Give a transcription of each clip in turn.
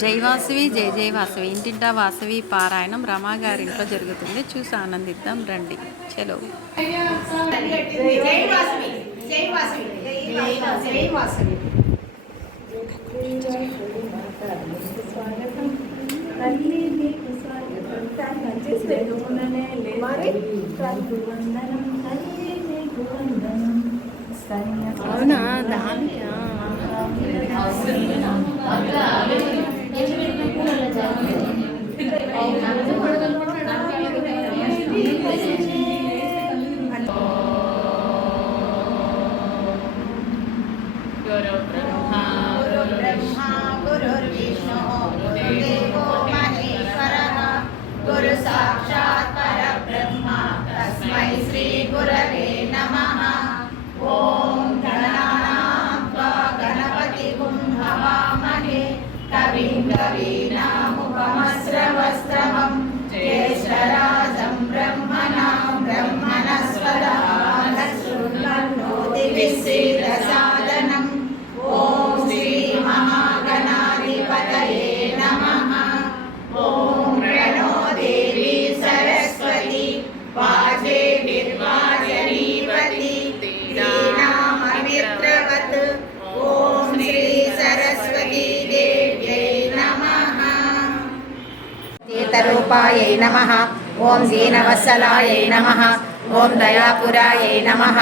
జై వాసవి జై జై వాసవి ఇంటింటా వాసవి పారాయణం రమాగారింట్లో జరుగుతుంది. చూసి ఆనందిద్దాం రండి. చలో. అవునా దానికా गुरु साक्षात् परब्रह्म तस्मै श्री गुरवे नमः। ओम गणानां त्वा गणपतिगुं हवामहे कविं कवीनामुपमस्रवस्त्रवं ज्येष्ठराजं ब्रह्मणां ब्रह्मणस्पदा शृण्वन्नोतिविश्रीदसादनम्। ओम श्री महागणाधिपतये नमः। ओम प्रणो देवी सरस्वती वाजे निर्वाजनीवती दीनाममित्रवत्। ओम श्री सरस्वती देव्यै नमः। तीर्थरूपायै नमः। ओम दीनवत्सलायै नमः। ओम दयापुरायै नमः।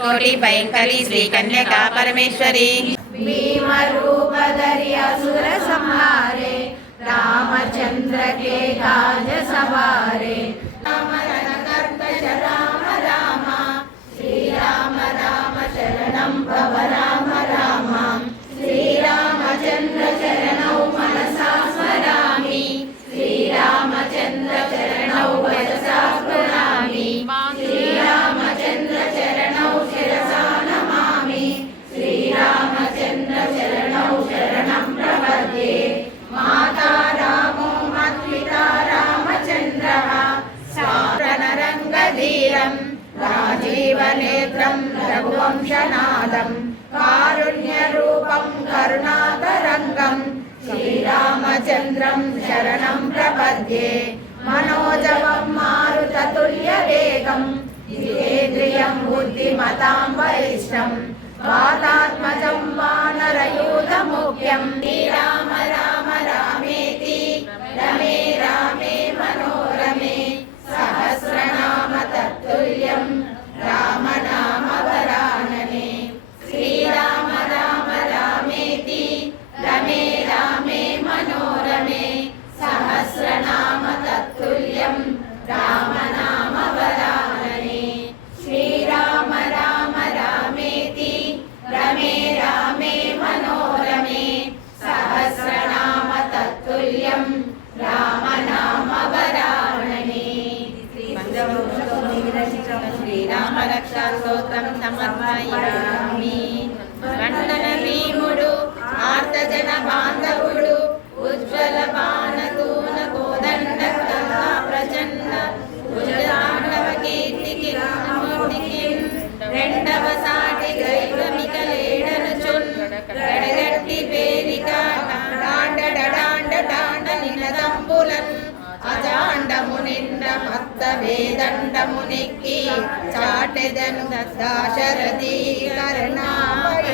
कोटि भयंकरी श्री कन्यका परमेश्वरी भीमरूपधरि असुर संहारे रामचंद्र के काज सवारे। राम रणकर्कश राम राम श्री राम राम शरणं भव राम राम। श्री रामचंद्र चरणौ मनसा स्मरामि श्री रामचंद्र चरणौ वचसा स्मरामि। श्री रामचंद्र चरणौ शिरसा नमामि श्री रामचंद्र चरणौ शरणं प्रपद्ये। माता रामो मत्पिता रामचन्द्रः सारणरङ्गधीरं राजीवनेत्रं रघुवंशनादं कारुण्यरूपं करुणातरङ्गं श्रीरामचन्द्रं शरणं प्रपद्ये। मनोजवं मारुततुल्यवेगं जितेन्द्रियं बुद्धिमतां वरिष्ठं वातात्मजं वानरयूथमुख्यं। श्रीराम राम रामेति रमे रामे मनोरमे सहस्रनाम तत्तुल्यं रामनाम वरानने। श्रीराम राम रामेति रमे रामे मनोरमे सहस्रनाम तत्तुल्यं रामनाम वरानने। श्रीराम राम रामेति रमे रामे मनोरमे सहस्रनाम तत्तुल्यं रामनाम वरानने। श्रीराम रक्षा स्तोत्रं समर्पयामि। వందన భీముడు ఆర్తజన బాంధవుడు ఉజ్వల బాణతూన కోదండ ప్రచండ భుజతాండవ కీర్తికి రామూర్తికి రెండవ సాటి గైవమిక లేడనుచున్ గడగట్టి పేరిక డాండ డాండ డాండ నినదంబులన్ అజాండము నిండ మత్త వేదండమునెక్కి చాటెదను దాశరథి కరుణామయోనిధి।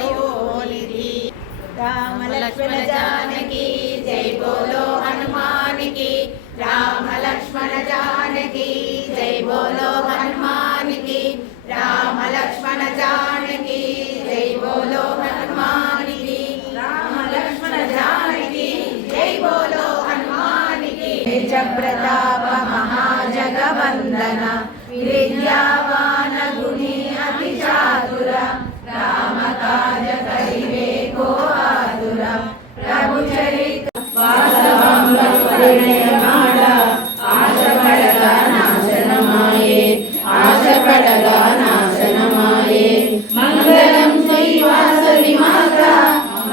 రామ లక్ష్మణ జానకి జై బోలో హనుమానికి। రామ లక్ష్మణ జానకి జై బోలో హనుమానికి। రామ లక్ష్మణ జానకి జై బోలో హనుమానికి। రామ లక్ష్మణ జానకి జై బోలో హనుమానికి। ప్రతాప మహాజగవందన విద్యావాన గుణి అతి చాతుర రామ కాజ కరివే కో ఆతుర। ప్రభు చరిత వాసవంలో పరిణయమాడ ఆశపడగా నాశనమాయే ఆశపడగా నాశనమాయే। మంగళం శ్రీ వాసవి మాత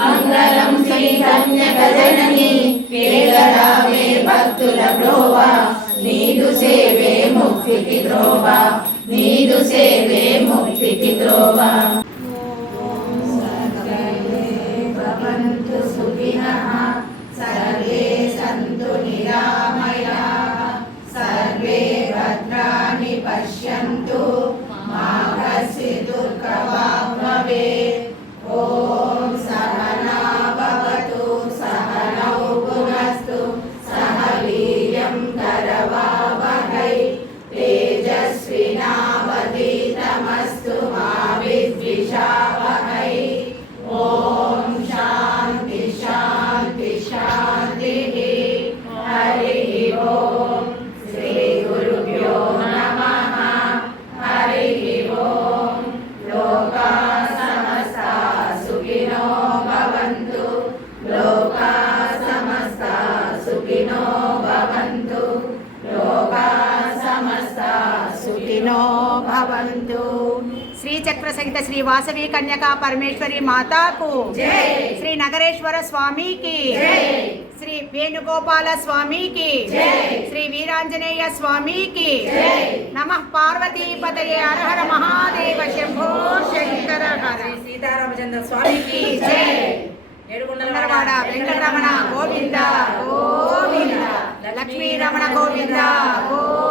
మంగళం శ్రీ కన్యక జనని పేదరావే భక్తుల బ్రోవా నీదు సేవే ముక్తికి ద్రోవా నీదు సేవే ముక్తికి ద్రోవా। భవంతు సుఖినః సర్వే भवन्तु। श्री चक्र सहित श्री वासवी कन्यका परमेश्वरी माता को जय। श्री नगरेश्वर स्वामी की जय। श्री वेणुगोपाल स्वामी की जय। श्री वीरांजनेय स्वामी की जय। नमः पार्वती पतये हर हर महादेव शंभो शंकर हर। सीतारामचंद्र स्वामी की जय। ఏడుకొండలవాడ వెంకటరమణ గోవింద గోవింద లక్ష్మీ రమణ గోవింద గోవింద